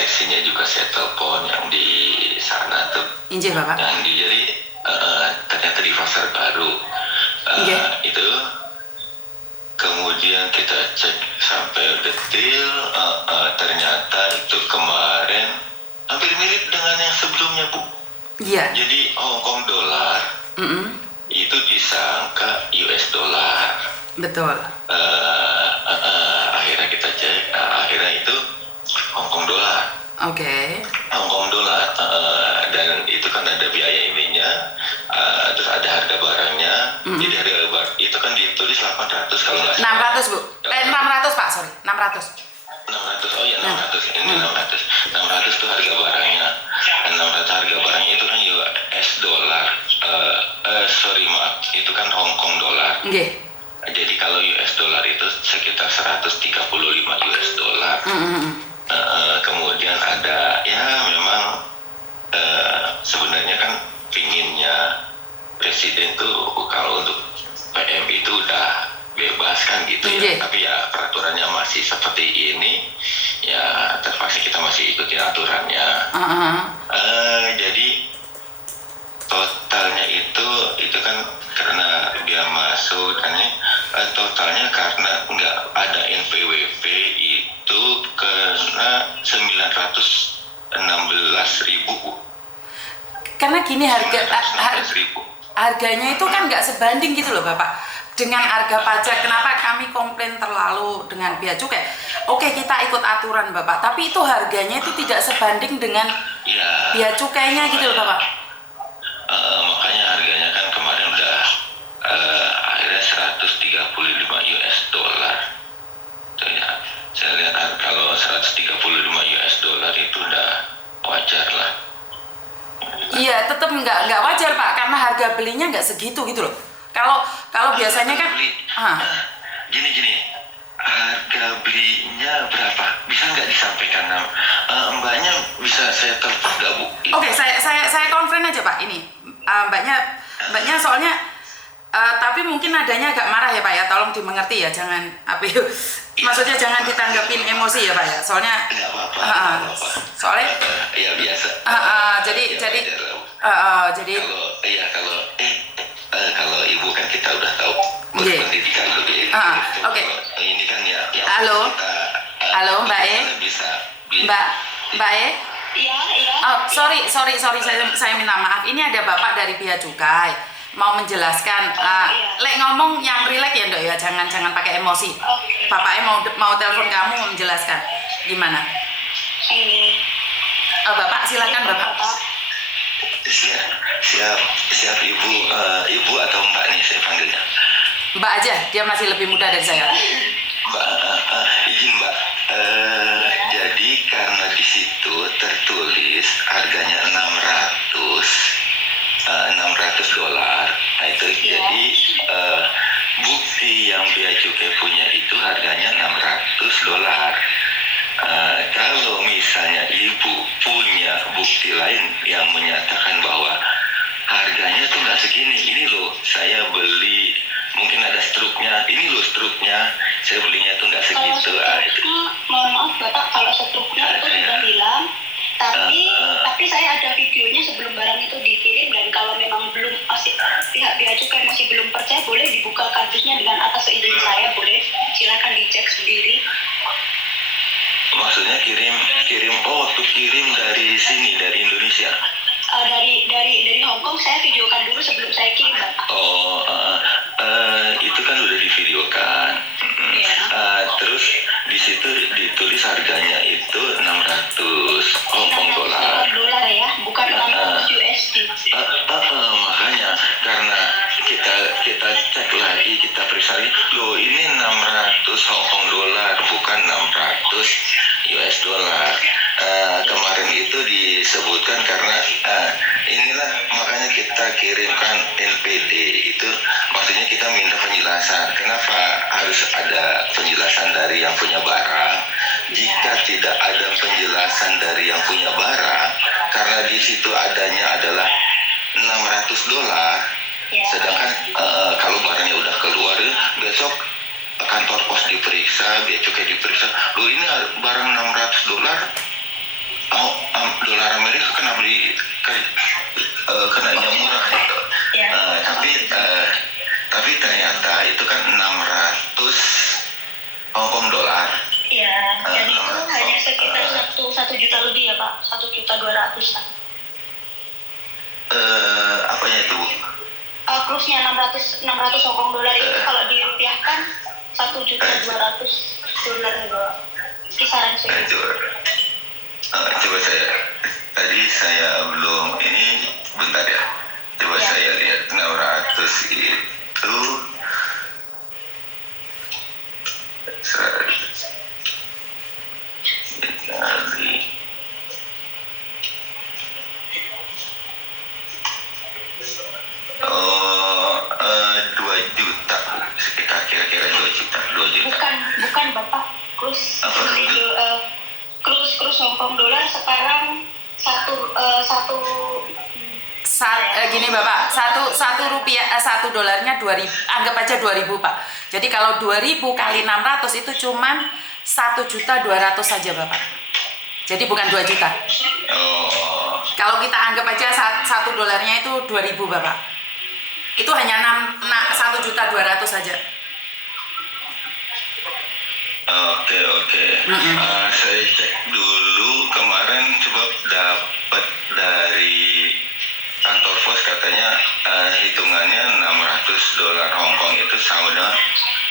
sesinya juga saya telepon yang di sana tuh. Injih Bapak. Yang di jadi ternyata di pasar baru. Itu kemudian kita cek sampai detil, ternyata itu kemarin hampir mirip dengan yang sebelumnya Bu. Iya. Jadi Hong Kong dolar itu disangka US dollar. Betul. Akhirnya kita cek, akhirnya itu Hong Kong dolar. Oke. Hong Kong dolar, dan itu kan ada biaya ininya, terus ada harga barangnya. Jadi harga barang itu kan ditulis 800 kalau nggak salah. 600 Bu. 600 Pak, sorry. 600. 600, oh ya 600, ini 600. 600 itu harga barangnya. 600 harga barangnya itu kan US dollar. Sorry maaf, itu kan Hong Kong dolar. Nggih. Jadi kalau US dollar itu sekitar 135 US dollar. Kemudian ada ya memang sebenarnya kan pinginnya presiden tuh kalau untuk PM itu udah bebas kan gitu ya. Tapi ya peraturannya masih seperti ini, ya terpaksa kita masih ikutin aturannya. Jadi totalnya itu kan karena dia masuk dan totalnya karena nggak ada NPWP itu kena 916.000. Karena gini harganya itu kan nggak sebanding gitu loh Bapak dengan harga pajak. Kenapa kami komplain terlalu dengan bea cukai? Oke, kita ikut aturan Bapak, tapi itu harganya itu tidak sebanding dengan bea cukainya gitu loh Bapak. Makanya harganya kan kemarin udah akhirnya 135 US dollar. Ya, saya lihat kalau 135 US dollar itu udah wajar lah. Iya, tetap nggak wajar Pak, karena harga belinya nggak segitu gitu loh. Kalau biasanya kan gini, harga belinya berapa? Bisa nggak disampaikan mbaknya? Bisa saya telepon nggak Bu? Oke, saya konfirm aja Pak ini. Mbaknya soalnya tapi mungkin adanya agak marah ya Pak ya, tolong dimengerti ya, jangan maksudnya jangan ditanggapin emosi ya Pak ya, soalnya soalnya ya biasa. Jadi kalau ibu kan kita udah tahu pendidikan lebih. Oke. Ini kan ya. Halo Mbak E. Mbak E. Iya. Oh, sorry, saya minta maaf. Ini ada Bapak dari Bea Cukai mau menjelaskan. Lek ngomong yang rileks ya, Dok ya. Jangan pakai emosi. Bapaknya mau telepon kamu menjelaskan. Gimana? Bapak silakan Bapak. Siap ibu atau Mbak nih saya panggilnya. Mbak aja, dia masih lebih muda dari saya. Mbak, izin Mbak. Jadi karena di situ tertulis harganya 600 dolar. Nah itu jadi bukti yang bea cukai punya itu harganya 600 dolar. Kalau misalnya ibu punya bukti lain yang menyatakan bahwa harganya tuh nggak segini, ini loh saya beli, mungkin ada struknya, ini loh struknya, saya belinya tuh nggak segitu. Mohon maaf Bapak, kalau struknya itu sudah hilang, tapi saya ada videonya sebelum barang itu dikirim, dan kalau memang belum masih pihak bea cukai masih belum percaya, boleh dibuka kardusnya dengan atas izin saya, boleh silakan dicek sendiri. Maksudnya kirim waktu kirim dari sini, dari Indonesia. Dari Hong Kong saya videokan dulu sebelum saya kirim Bapak. Itu kan udah divideokan. Terus di situ ditulis harganya itu 600 Hong Kong dolar. Dolar ya, bukan 600 USD. Makanya karena kita cek lagi, kita periksa lagi, loh ini 600 Hong Kong dolar bukan 600 US dollar. Kemarin itu disebutkan karena inilah makanya kita kirimkan NPD itu, maksudnya kita minta penjelasan kenapa harus ada penjelasan dari yang punya barang. Jika tidak ada penjelasan dari yang punya barang, karena di situ adanya adalah 600 dolar, sedangkan kalau barangnya udah keluar besok kantor pos diperiksa, bea cukai diperiksa, loh ini barang 600 dolar dolar Amerika kenapa kenanya murah gitu. Ya. Tapi ternyata itu kan 600 Hong Kong dolar. Iya, dan itu hanya sekitar 1 juta lebih ya Pak, 1.200.000 lah. Apanya itu, Bu? Cruise-nya 600 Hong Kong dolar itu kalau dirupiahkan 1.200.000 dolar gitu. Kisaran segitu. Coba saya belum ini, bentar ya. Coba Ya. saya lihat 600 itu 100 dikali Oh, 2 juta, sekitar kira-kira 2 juta. Bukan Bapak, cruise Apa itu? cruise Hong Kong dolar sekarang Gini Bapak, satu rupiah, 1 dolarnya 2.000, anggap aja 2.000 Pak. Jadi kalau 2.000 kali 600 itu cuman 1.200.000 saja Bapak. Jadi bukan 2 juta. Oh, Kalau kita anggap aja 1 dolarnya itu 2.000 Bapak. Itu hanya 1.200.000 saja. oke. Saya cek dulu kemarin, sebab dapat dari kantor pos katanya hitungannya 600 dolar Hong Kong itu sama dengan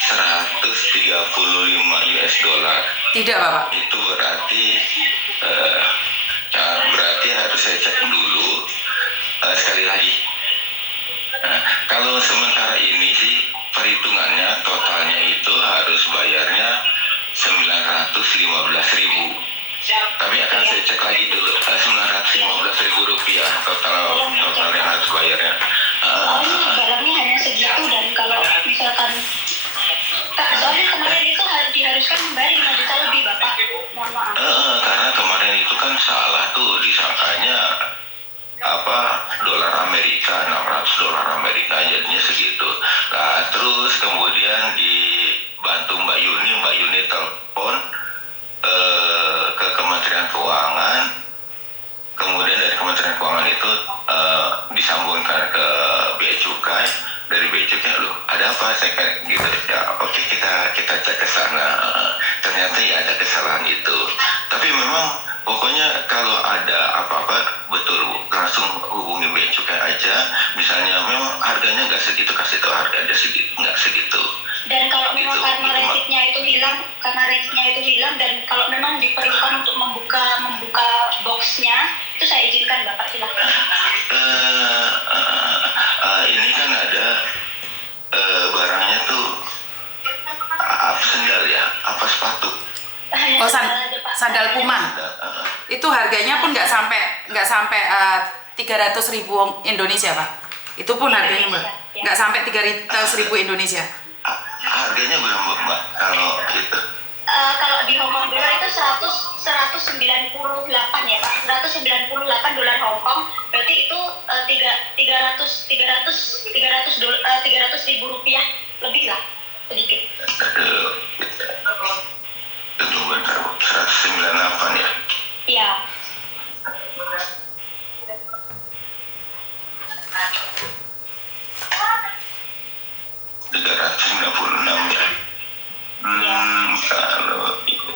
135 US dollar. Tidak Bapak. Itu berarti harus saya cek dulu sekali lagi. Kalau sementara ini sih perhitungannya totalnya itu harus bayarnya 915.000. Tapi akan saya cek lagi dulu, 915.000 rupiah total yang harus bayarnya. soalnya barangnya hanya segitu, dan kalau misalkan soalnya kemarin itu diharuskan membayar 5 juta lebih Bapak, mohon maaf. Karena kemarin itu kan salah tuh, disangkanya dolar Amerika, 600 dolar Amerika jadinya segitu. Nah, terus kemudian dibantu Mbak Yuni telepon ke Kementerian Keuangan. Kemudian dari Kementerian Keuangan itu disambungkan ke Bea Cukai. Dari Bea Cukai, loh ada apa, saya kayak gitu ya, oke kita cek ke sana. Ternyata ya ada kesalahan itu. Tapi memang pokoknya kalau ada apa-apa, betul Bu, langsung hubungi Bea Cukai aja. Misalnya memang harganya nggak segitu, kasih tahu harganya segitu, nggak segitu. Dan kalau memang Gitu, karena gitu, Mak. resitnya itu hilang, dan kalau memang diperlukan untuk membuka boxnya, itu saya izinkan Bapak, silakan. Ini kan ada barangnya tuh sendal ya, apa sepatu? Hanya Oh, aja, Pak. sandal Puma. Itu harganya pun nggak sampai 300.000 Indonesia Pak. Itu pun harganya Mbak. Nggak sampai 300.000 Indonesia. Harganya berapa Mbak kalau itu? Kalau di Hong Kong dolar itu 198 ya Pak, 198 dolar Hong Kong, berarti itu 300.000 rupiah lebih lah, sedikit. Aduh, tunggu bentar Bu, 198 ya? Iya. $396 ya? Kalau itu.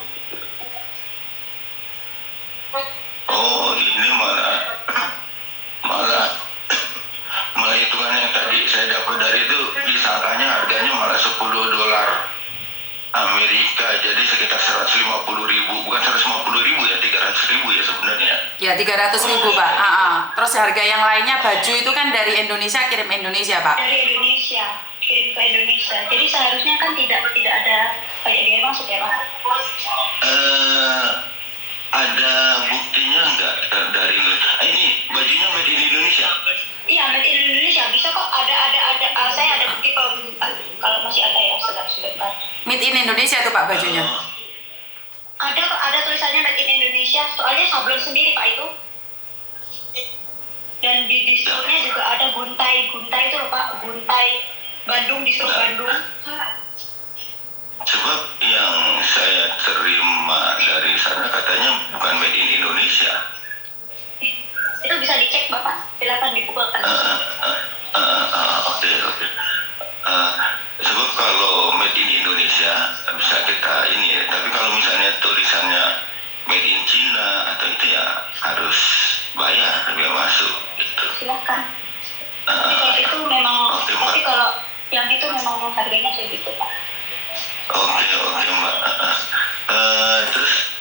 Oh, ini malah hitungan yang tadi saya dapat dari itu, disangkanya harganya malah 10 dolar Amerika, jadi sekitar 150.000, bukan 150.000 ya, 300.000 ya sebenarnya. Ya 300.000 Pak. Terus harga yang lainnya baju itu kan dari Indonesia, kirim Indonesia Pak. Dari Indonesia, kirim ke Indonesia. Jadi seharusnya kan tidak ada pajak biaya masuk ya Pak? Ada buktinya nggak dari Indonesia? Ini bajunya made in Indonesia? Iya, made in Indonesia, bisa kok. Saya ada bukti kalau masih ada ya, sebentar. Made in Indonesia tuh Pak bajunya. Ada tulisannya made in Indonesia, soalnya sablon sendiri Pak itu. Dan di disuruhnya juga ada guntai itu loh Pak, guntai Bandung, disuruh Bandung. Sebab yang saya terima dari sana katanya bukan made in Indonesia. Itu bisa dicek Bapak, silakan dibukakan. Oke. Sebab kalau made in Indonesia bisa kita ini ya, tapi kalau misalnya tulisannya made in China atau itu ya harus bayar biaya masuk gitu. Silakan. Kalau itu memang, tapi kalau yang itu memang harganya kayak gitu Pak. Oke Mbak. Terus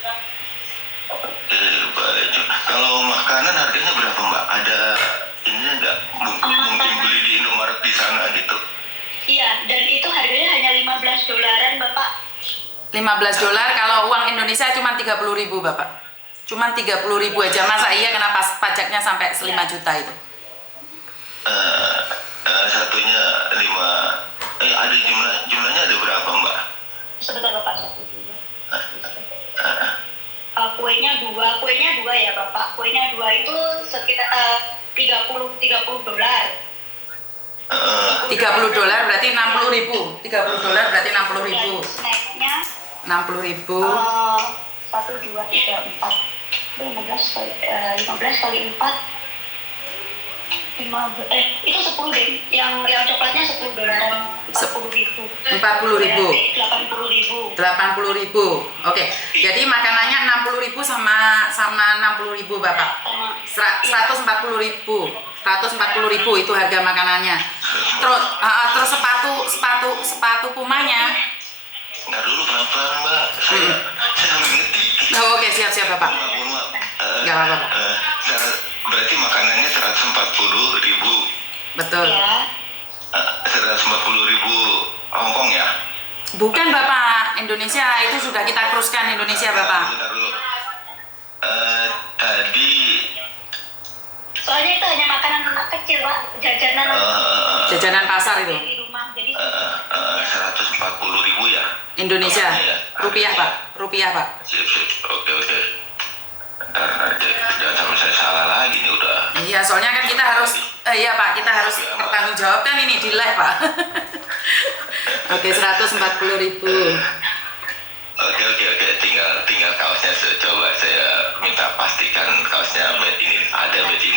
baju. Kalau makanan harganya berapa Mbak? Ada ini enggak? Mungkin beli di Indomaret di sana gitu. Iya, dan itu harganya hanya $15 Bapak. $15 kalau uang Indonesia cuma 30.000 Bapak. Cuma 30.000 aja, masa iya kenapa pajaknya sampai 5 juta itu? Satunya 5. Ada jumlahnya ada berapa Mbak? Sebentar Bapak, satu dulu. Kuenya dua ya Bapak. Kuenya 2 itu sekitar $30. $30 berarti 60.000. $30 berarti 60.000. Snacknya 60.000. 1, 2, 3, 4. 15 kali 4. Itu 10 deh. Yang coklatnya $10. 40.000. 40.000. 80.000. Oke. Jadi makanannya 60.000 sama 60.000 Bapak. 140.000. 140.000 itu harga makanannya. Terus sepatu Pumanya. Nggak dulu pelan-pelan Mbak. Saya ngerti. Oh, oke, siap Bapak. Nggak apa-apa. Berarti makanannya 140.000. Betul. Ya. 140.000 Hongkong ya? Bukan Bapak, Indonesia itu sudah kita kruskan Indonesia Bapak. Bentar dulu. Tadi Soalnya itu hanya makanan anak kecil Pak, Jajanan pasar itu. di rumah. Jadi 140.000 ya? Indonesia. Ya. Rupiah Pak. Sip. Oke. Ntar jangan sampai saya salah lagi nih udah. Iya, soalnya kan kita harus iya Pak, kita harus bertanggungjawabkan ini di live Pak. Oke, 140.000. Oke. Tinggal kaosnya coba saya minta pastikan kaosnya made in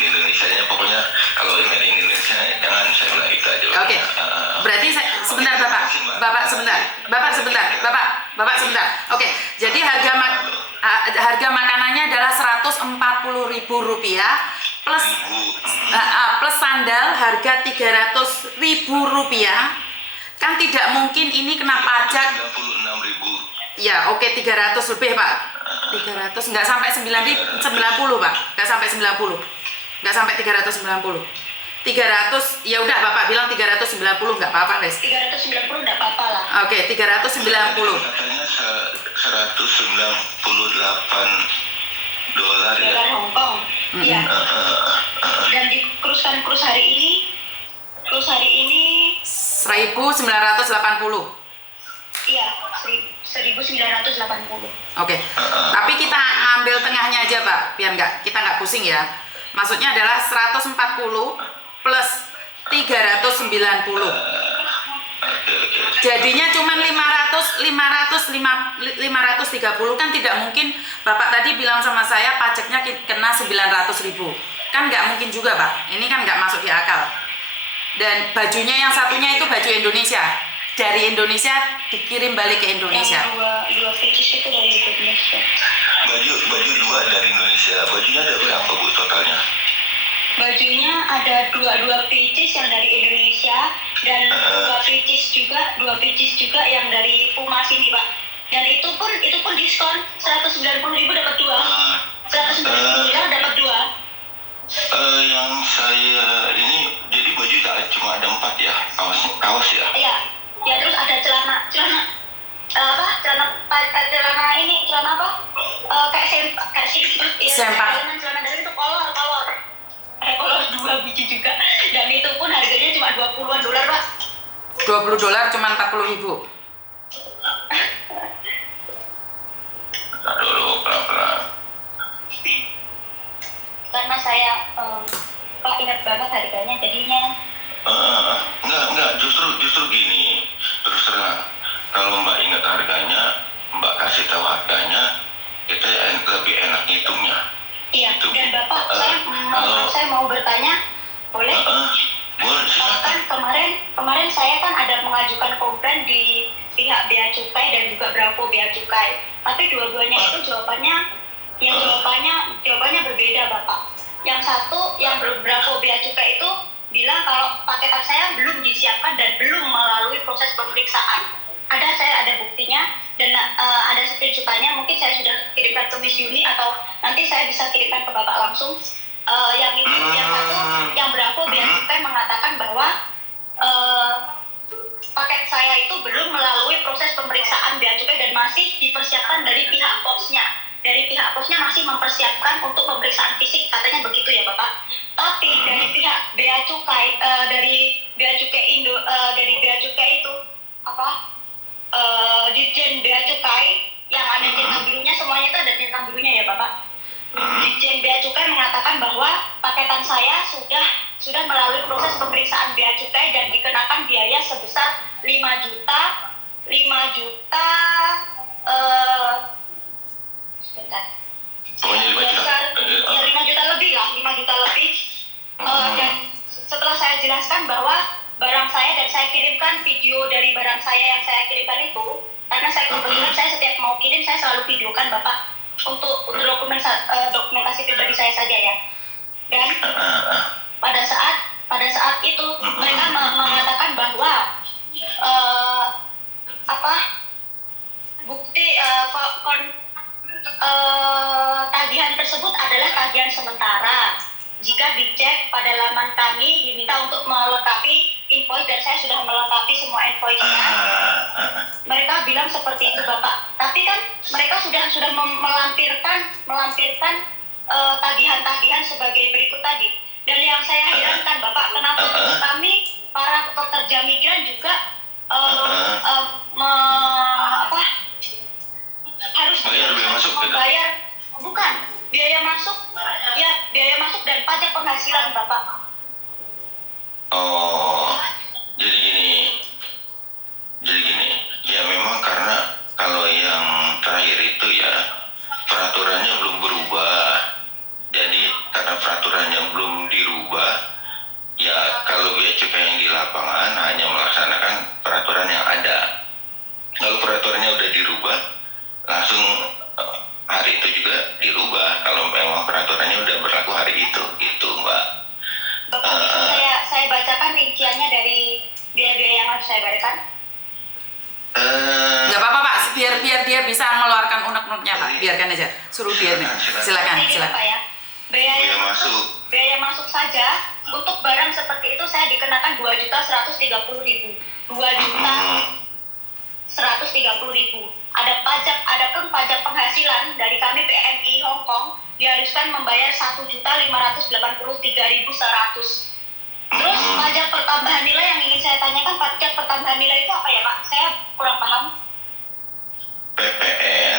Indonesia-nya. Pokoknya kalau made in Indonesia jangan saya bilang itu aja. Oke. Berarti sebentar Bapak sebentar. Oke. Jadi harga makanannya adalah Rp140.000 plus sandal harga Rp300.000. Kan tidak mungkin ini kena pajak. 96.000. Ya, oke, 300 lebih Pak. 300 nggak sampai 90 Pak. Nggak sampai 90. Nggak sampai 390. 300 ya udah Bapak bilang 390 nggak apa-apa wes. 390 nggak apa-apa lah. Oke, 390. Katanya $198 ya. Dolar Hongkong. Iya. Dan di krus hari ini 1.980. iya 1.980. Oke. Tapi kita ambil tengahnya aja Pak, biar kita nggak pusing ya. Maksudnya adalah 140 plus 390. Jadinya cuma 530 kan tidak mungkin. Bapak tadi bilang sama saya pajaknya kena 900.000. Kan nggak mungkin juga Pak. Ini kan nggak masuk di akal. Dan bajunya yang satunya itu baju Indonesia. Dari Indonesia dikirim balik ke Indonesia. Yang dua pieces itu dari Indonesia. Baju 2 dari Indonesia. Bajunya ada berapa Bu totalnya? Bajunya ada dua pieces yang dari Indonesia dan dua pieces juga yang dari Puma sini Pak. Dan itu pun diskon 190.000 dapat 2. 190 dapat 2. Yang saya ini jadi baju cuma ada 4 ya, kaos ya. Iya. Ya terus ada celana Sempak. Celana dalam itu kolor. Ada kolor 2 biji juga. Dan itu pun harganya cuma $20 Pak. $20 cuma 40.000. Aduh, pelan-pelan. Karena saya Pak ingat banget harganya jadinya. Enggak, justru gini. Terus terang, kalau Mbak ingat harga harganya, kita lebih enak ngitungnya. Iya. Itu. Dan Bapak, saya mau bertanya, boleh? Boleh, Kan kemarin saya kan ada mengajukan komplain di pihak Bea Cukai dan juga Bravo Bea Cukai. Tapi dua-duanya itu jawabannya berbeda, Bapak. Yang satu, yang Bravo Bea Cukai itu bilang kalau paketan saya belum disiapkan dan belum melalui proses pemeriksaan. Saya ada buktinya dan ada screenshotannya. Mungkin saya sudah kirimkan ke Miss Yuni atau nanti saya bisa kirimkan ke Bapak langsung. Yang satu, yang Bravo Bea Cukai mengatakan bahwa paket saya itu belum melalui proses pemeriksaan Bea Cukai dan masih dipersiapkan dari pihak posnya. Dari pihak posnya masih mempersiapkan untuk pemeriksaan fisik, katanya begitu ya Bapak. Tapi dari pihak Bea Cukai, dari Bea Cukai itu Ditjen Bea Cukai yang ada centang birunya, semuanya itu ada centang birunya ya Bapak. Ditjen Bea Cukai mengatakan bahwa paketan saya sudah melalui proses pemeriksaan Bea Cukai dan dikenakan biaya sebesar 5 juta Pokoknya 5 juta. Ya 5 juta lebih lah, 5 juta lebih. Dan setelah saya jelaskan bahwa barang saya, dan saya kirimkan video dari barang saya yang saya kirimkan itu, karena saya kebetulan saya setiap mau kirim saya selalu videokan Bapak untuk dokumentasi pribadi saya saja ya. Dan pada saat itu mereka mengatakan bahwa bukti tagihan tersebut adalah tagihan sementara. Jika dicek pada laman kami diminta untuk melengkapi invoice dan saya sudah melengkapi semua invoice-nya. Mereka bilang seperti itu Bapak. Tapi kan mereka sudah melampirkan tagihan-tagihan sebagai berikut tadi. Dan yang saya herankan Bapak, kenapa kami para pekerja migran juga harus membayar biaya masuk dan pajak penghasilan Bapak. Oh, jadi gini, ya memang karena kalau yang terakhir itu ya peraturannya belum berubah. Jadi karena peraturannya belum dirubah, ya kalau Bea Cukai yang di lapangan hanya melaksanakan peraturan yang ada. Kalau peraturannya udah dirubah, langsung hari itu juga dirubah. Kalau memang peraturannya udah berlaku hari itu, gitu Mbak. Bapak, saya bacakan rinciannya dari biaya-biaya yang harus saya bayarkan. Nggak apa-apa Pak, biar dia bisa mengeluarkan unek-uneknya Pak, biarkan aja, suruh dia nih. Silakan. Pak ya. Biaya masuk saja untuk barang seperti itu saya dikenakan 2.130.000. 2.130.000. Ada pun pajak penghasilan dari kami PMI Hong Kong diharuskan membayar 1.583.100. Terus pajak pertambahan nilai yang ingin saya tanyakan, pajak pertambahan nilai itu apa ya Pak? Saya kurang paham. PPN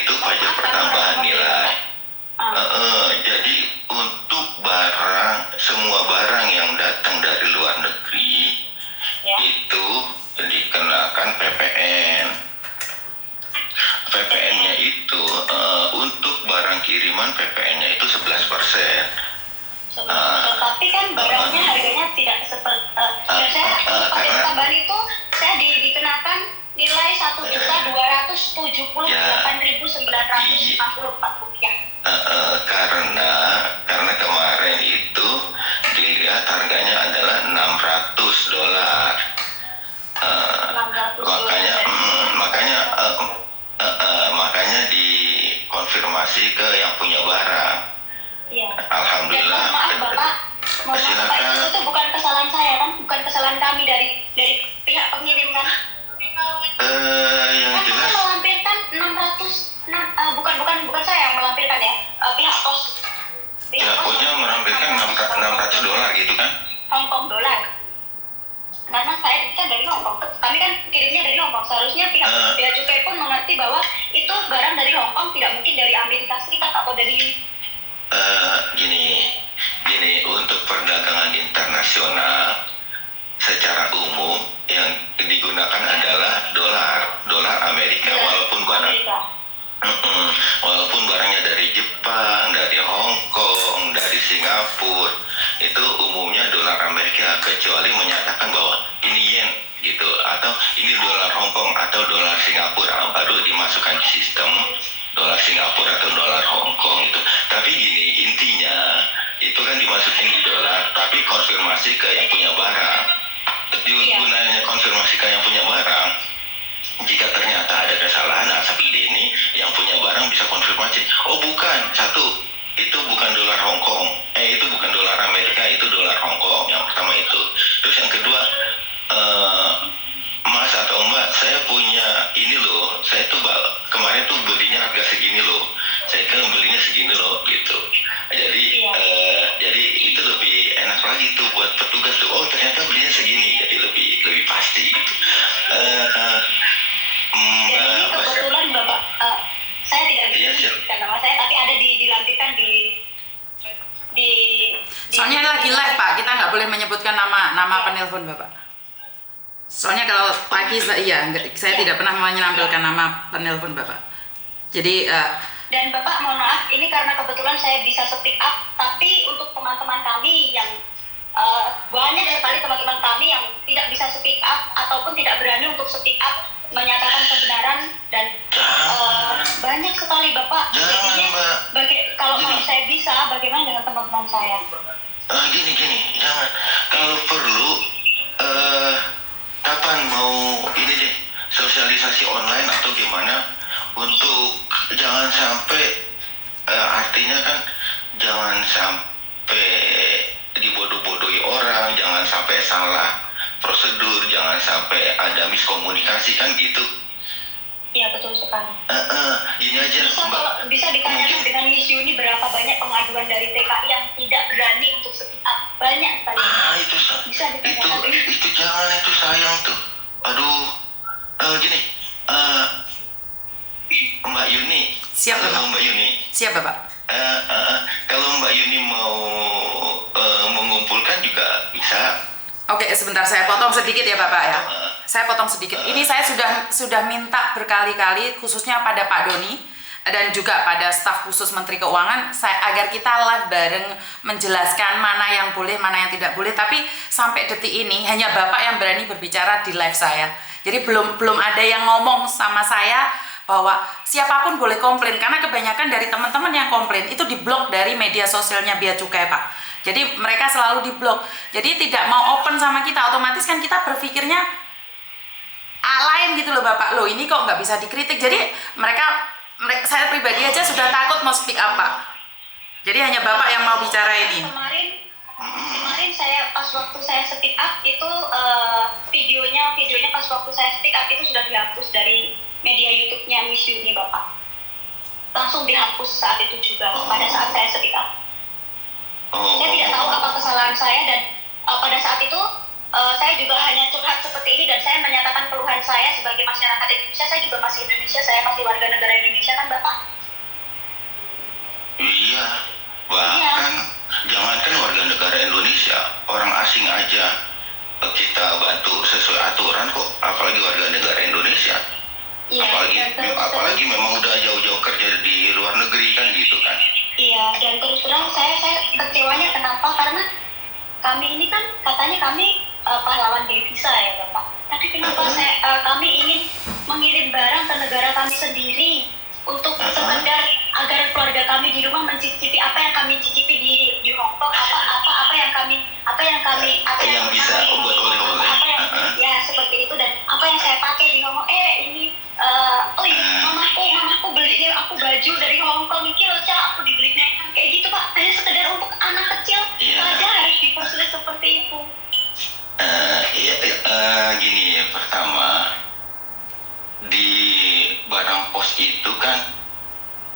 itu pajak pertambahan nilai. Jadi untuk semua barang yang datang dari luar negeri itu dikenakan PPN. PPN-nya itu untuk barang kiriman PPN-nya itu 11%. Tapi kan barangnya harganya tidak seperti pajak tambahan itu saya dikenakan nilai 1.278.954 rupiah. Karena kemarin itu dilihat harganya adalah $600. Makanya dikonfirmasi ke yang punya barang. Iya. Alhamdulillah. Maaf Bapak, itu bukan kesalahan saya kan, bukan kesalahan kami dari pihak pengirim kan. Yang jelas Saya melampirkan 600, bukan saya yang melampirkan ya, pihak pos. Pihak posnya melampirkan $600 gitu kan? Hong Kong dolar. Karena saya kan dari Hong Kong, kami kan kirimnya dari Hong Kong. Seharusnya pihak Bea Cukai pun mengerti bahwa itu barang dari Hong Kong, tidak mungkin dari Amerika Serikat atau dari gini, untuk perdagangan internasional secara umum yang digunakan adalah dolar Amerika, walaupun barang Amerika. walaupun barangnya dari Jepang, dari Hong Kong, dari Singapura, itu umumnya dolar Amerika, kecuali menyatakan bahwa ini yen gitu, atau ini dolar Hong Kong atau dolar Singapura, baru dimasukkan di sistem dolar Singapura atau dolar Hong Kong itu. Tapi gini, intinya itu kan dimasukin di dolar, tapi konfirmasi ke yang punya barang. Gunanya konfirmasi ke yang punya barang, jika ternyata ada kesalahan, nah seperti ini yang punya barang bisa konfirmasi, oh bukan, satu itu bukan dolar Hong Kong, itu bukan dolar Amerika, itu dolar Hong Kong. Yang pertama itu. Terus yang kedua, Mas atau Mbak, saya punya ini loh, saya tuh kemarin tuh belinya harga segini loh, saya kan belinya segini loh gitu. Jadi jadi itu lebih enak lagi tuh buat petugas tuh, oh ternyata belinya segini, jadi lebih pasti gitu. Dan ini kebetulan Bapak, saya tidak bisa menyebutkan nama saya, tapi ada dilampirkan di Soalnya lagi live Pak, kita nggak boleh menyebutkan nama penelpon Bapak. Soalnya kalau pagi saya tidak pernah menampilkan nama penelpon Bapak. Jadi dan Bapak mohon maaf, ini karena kebetulan saya bisa speak up, tapi untuk teman-teman kami yang banyak sekali teman-teman kami yang tidak bisa speak up ataupun tidak berani untuk speak up menyatakan kebenaran, dan banyak sekali Bapak. Jadinya kalau saya bisa, bagaimana dengan teman-teman saya? Gini, jangan. Kalau perlu, kapan mau ini deh, sosialisasi online atau gimana, untuk jangan sampai, artinya kan jangan sampai dibodoh-bodohi orang, jangan sampai salah prosedur, jangan sampai ada miskomunikasi kan gitu. Iya betul sekali. Gini aja Mbak. Bisa ditanyakan dengan Miss Yuni berapa banyak pengaduan dari TKI yang tidak berani untuk speak up? Banyak sekali. Bisa ditanyakan. Itu jangan, itu sayang tuh. Aduh. Gini. Mbak Yuni. Siap Bapak. Mbak Yuni. Siap Bapak. Kalau Mbak Yuni mau mengumpulkan juga bisa. Oke, sebentar saya potong sedikit ya Bapak ya. Saya potong sedikit. Ini saya sudah minta berkali-kali, khususnya pada Pak Doni dan juga pada staf khusus Menteri Keuangan, agar kita live bareng menjelaskan mana yang boleh, mana yang tidak boleh. Tapi sampai detik ini hanya Bapak yang berani berbicara di live saya. Jadi belum ada yang ngomong sama saya bahwa siapapun boleh komplain, karena kebanyakan dari teman-teman yang komplain itu diblok dari media sosialnya Bea Cukai Pak. Jadi mereka selalu diblok. Jadi tidak mau open sama kita, otomatis kan kita berpikirnya lain gitu loh Bapak. Loh ini kok nggak bisa dikritik. Jadi saya pribadi aja sudah takut mau speak up Pak. Jadi hanya Bapak yang mau bicara ini. Kemarin saya pas waktu saya speak up itu videonya pas waktu saya speak up itu sudah dihapus dari media YouTube-nya Miss Yuni Bapak. Langsung dihapus saat itu juga pada saat saya speak up. Saya tidak tahu apa kesalahan saya, dan pada saat itu saya juga hanya curhat seperti ini, dan saya menyatakan keluhan saya sebagai masyarakat Indonesia. Saya juga masih Indonesia, saya masih warga negara Indonesia kan Bapak? Iya, bahkan jangankan warga negara Indonesia, orang asing aja kita bantu sesuai aturan kok, apalagi warga negara Indonesia. Iya, apalagi memang udah jauh-jauh kerja di luar negeri kan gitu kan. Iya, dan terus terang saya kecewanya kenapa? Karena kami ini kan katanya kami pahlawan devisa ya Bapak. Tapi kenapa kami ingin mengirim barang ke negara kami sendiri untuk sekedar agar keluarga kami di rumah mencicipi apa yang kami cicipi di Hong Kong, apa yang kami bisa buat oleh-oleh. Ya seperti itu, dan apa yang saya pakai di Hong Kong, mamaku beliin aku baju dari Hong Kong, iki loh Cak, aku dibeliin kayak gitu Pak. Hanya sekedar untuk anak kecil aja harus dipersulit seperti itu. Gini ya, pertama di barang pos itu kan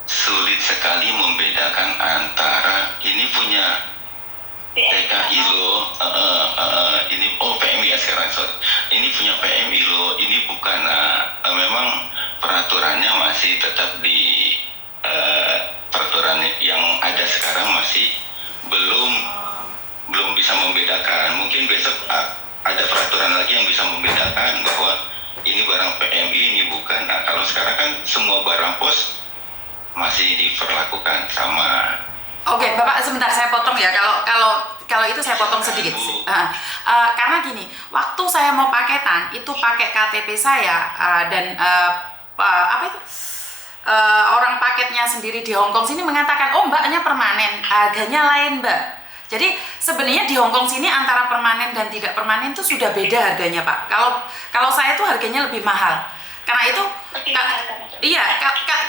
sulit sekali membedakan antara ini punya TKI loh, ini PMI ya sekarang, ini punya PMI loh, ini bukan. Memang peraturannya masih tetap di peraturan yang ada sekarang masih belum bisa membedakan. Mungkin besok ada peraturan lagi yang bisa membedakan bahwa ini barang PMI, ini bukan. Nah, kalau sekarang kan semua barang pos masih diperlakukan sama. Oke, Bapak sebentar saya potong ya. Kalau itu saya potong sedikit. Karena gini, waktu saya mau paketan itu pakai KTP saya dan apa itu orang paketnya sendiri di Hongkong sini mengatakan, oh mbaknya permanen, harganya lain mbak. Jadi sebenarnya di Hongkong sini antara permanen dan tidak permanen itu sudah beda harganya Pak. Kalau saya tuh harganya lebih mahal. Karena itu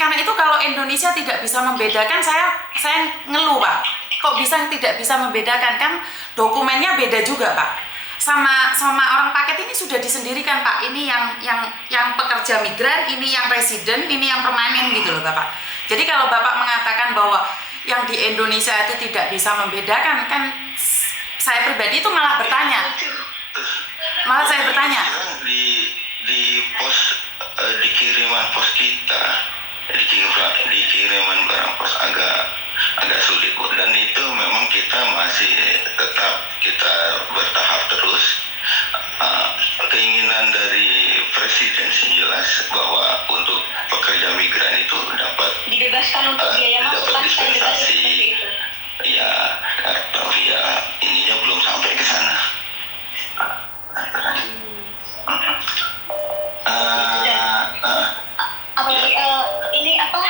karena itu kalau Indonesia tidak bisa membedakan, saya ngeluh Pak. Kok bisa tidak bisa membedakan, kan dokumennya beda juga Pak. Sama orang paket ini sudah disendirikan Pak. Ini yang pekerja migran, ini yang resident, ini yang permanen gitu loh Bapak. Jadi kalau Bapak mengatakan bahwa yang di Indonesia itu tidak bisa membedakan, kan saya pribadi itu malah bertanya. Di pos di kiriman pos kita, di kiriman barang pos agak sulit Bu. Dan itu memang kita masih tetap kita bertahap terus. Keinginan dari presiden sih jelas bahwa untuk pekerja migran itu dapat dibebaskan untuk biaya masuk dapat dispensasi. Ya, tapi ya ininya belum sampai ke sana. Apalagi ini apa?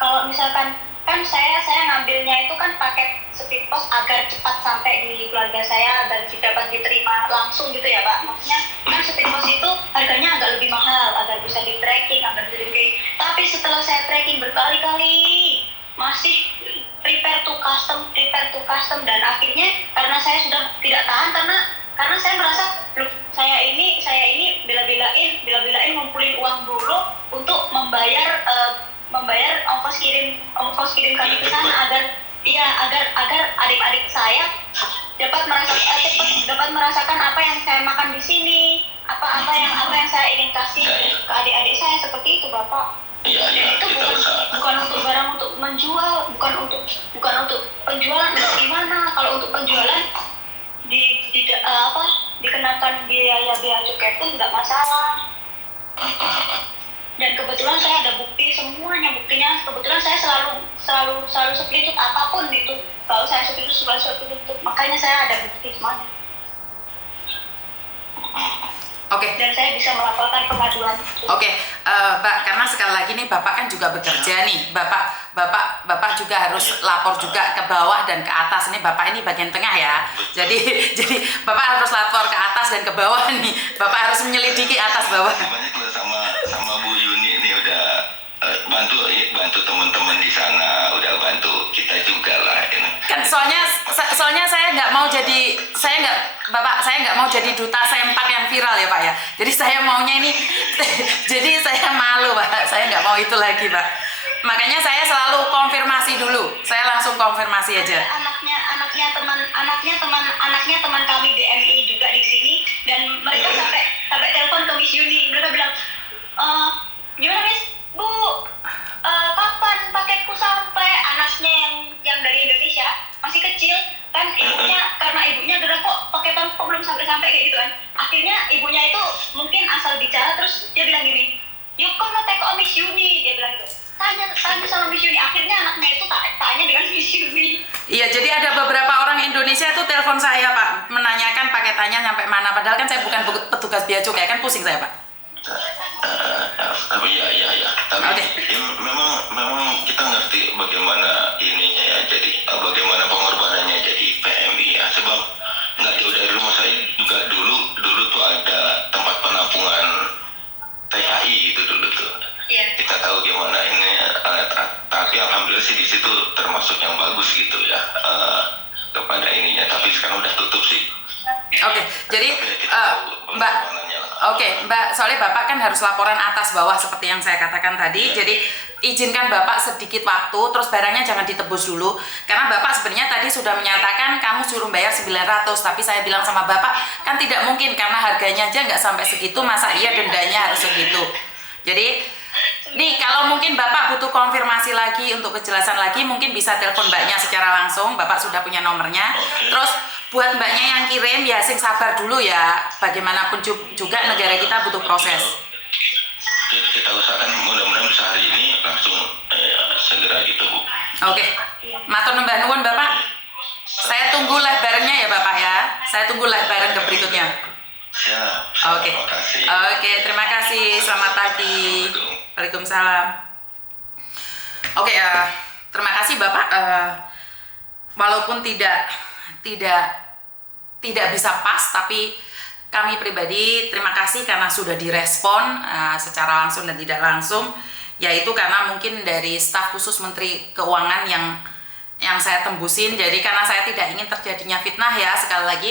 Kalau misalkan kan saya ngambilnya itu kan paket speed post agar cepat sampai di keluarga saya dan dapat diterima langsung gitu ya Pak. Maksudnya kan speed post itu harganya agak lebih mahal agar bisa di tracking, agar di tracking. Tapi setelah saya tracking berkali-kali masih prepare to custom dan akhirnya karena saya sudah tidak tahan karena saya merasa loh saya ini bela-belain ngumpulin uang dulu untuk membayar ongkos kirim kami ke sana agar adik-adik saya dapat merasakan apa yang saya makan di sini, apa yang saya ingin kasih ke adik-adik saya, seperti itu Bapak. Dan itu bukan untuk barang untuk menjual, bukan untuk penjualan. Gimana kalau untuk penjualan dikenakan biaya cukai pun nggak masalah. Dan kebetulan saya ada buktinya kebetulan saya selalu screenshot apapun itu. Kalau saya screenshot makanya saya ada bukti semuanya. Oke. Dan saya bisa melaporkan pengaduan. Oke, Mbak, karena sekali lagi nih Bapak kan juga bekerja nih. Bapak juga harus lapor juga ke bawah dan ke atas. Ini Bapak ini bagian tengah ya. Jadi Bapak harus lapor ke atas dan ke bawah nih. Bapak harus menyelidiki atas bawah. Banyak sama Bu Yuni ini udah bantu teman-teman di sana, udah bantu kita juga lah. Ini. Kan soalnya saya nggak mau jadi duta sempak yang viral ya Pak ya. Jadi saya maunya ini jadi saya malu Pak. Saya nggak mau itu lagi Pak. Makanya saya selalu konfirmasi dulu. Saya langsung konfirmasi aja. Anaknya teman kami DMI juga di sini dan mereka sampai telepon ke Miss Yuni. Mereka bilang, gimana Miss? Bu, kapan paketku sampai? Anaknya yang dari Indonesia masih kecil kan, karena ibunya udah kok paketan kok belum sampai kayak gitu kan. Akhirnya ibunya itu mungkin asal bicara, terus dia bilang gini, yuk kok mau teko Miss Yuni, dia bilang gitu. Tanya sama Miss Yuni. Akhirnya anaknya itu tanya dengan Miss Yuni. Iya, jadi ada beberapa orang Indonesia itu telepon saya Pak, menanyakan paketannya sampai mana. Padahal kan saya bukan petugas bea cukai, kan pusing saya Pak. Tapi ya. Tapi ya, memang kita ngerti bagaimana ininya ya. Jadi bagaimana pengorbanannya jadi PMI ya. Sebab nggak jauh dari rumah saya juga dulu tuh ada tempat penampungan TKI gitu dulu tuh. Yeah. Kita tahu gimana ini. Tapi alhamdulillah sih di situ termasuk yang bagus gitu ya kepada ininya. Tapi sekarang udah tutup sih. Oke, jadi Mbak, soalnya Bapak kan harus laporan atas bawah seperti yang saya katakan tadi. Jadi izinkan Bapak sedikit waktu, terus barangnya jangan ditebus dulu. Karena Bapak sebenarnya tadi sudah menyatakan kamu suruh bayar 900, tapi saya bilang sama Bapak, kan tidak mungkin karena harganya aja nggak sampai segitu, masa iya dendanya harus segitu. Jadi nih kalau mungkin Bapak butuh konfirmasi lagi untuk kejelasan lagi, mungkin bisa telepon Mbaknya secara langsung. Bapak sudah punya nomornya. Terus buat mbaknya yang kirim ya sing sabar dulu ya. Bagaimanapun juga negara kita butuh proses. Kita usahakan mudah-mudahan bisa hari ini langsung segera gitu Bu. Oke, matur nembah nuwun Bapak. Saya tunggu live barengnya ya Bapak ya. Saya tunggu live bareng ke berikutnya. Siap. Oke. Terima kasih. Oke, terima kasih. Selamat pagi. Waalaikumsalam. Oke, terima kasih Bapak. Walaupun tidak bisa pas, tapi kami pribadi terima kasih karena sudah direspon secara langsung dan tidak langsung, yaitu karena mungkin dari staf khusus Menteri Keuangan yang saya tembusin. Jadi karena saya tidak ingin terjadinya fitnah ya, sekali lagi,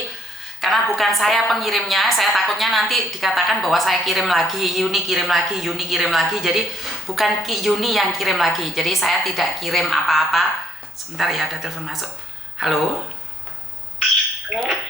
karena bukan saya pengirimnya, saya takutnya nanti dikatakan bahwa saya kirim lagi, Yuni kirim lagi, Yuni kirim lagi. Jadi bukan Yuni yang kirim lagi, jadi saya tidak kirim apa-apa. Sebentar ya, ada telepon masuk. Halo.